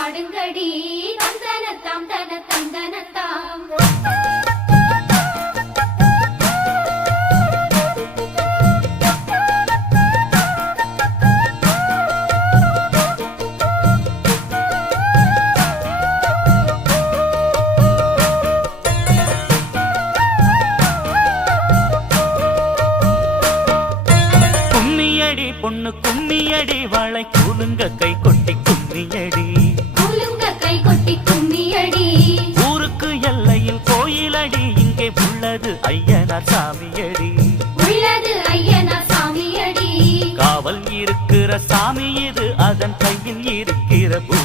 ஆடுங்கடி தந்தனத்தாம் தன தந்தனத்தாம் கும்மியடி பொண்ணு கும்மியடி வாழை கூலுங்க கை கொட்டி கும்மியடி ஊருக்கு எல்லையில் கோயிலடி இங்கே உள்ளது ஐயனார் சாமியடி காவல் இருக்கிற சாமி இது அதன் கையில் இருக்கிற பூ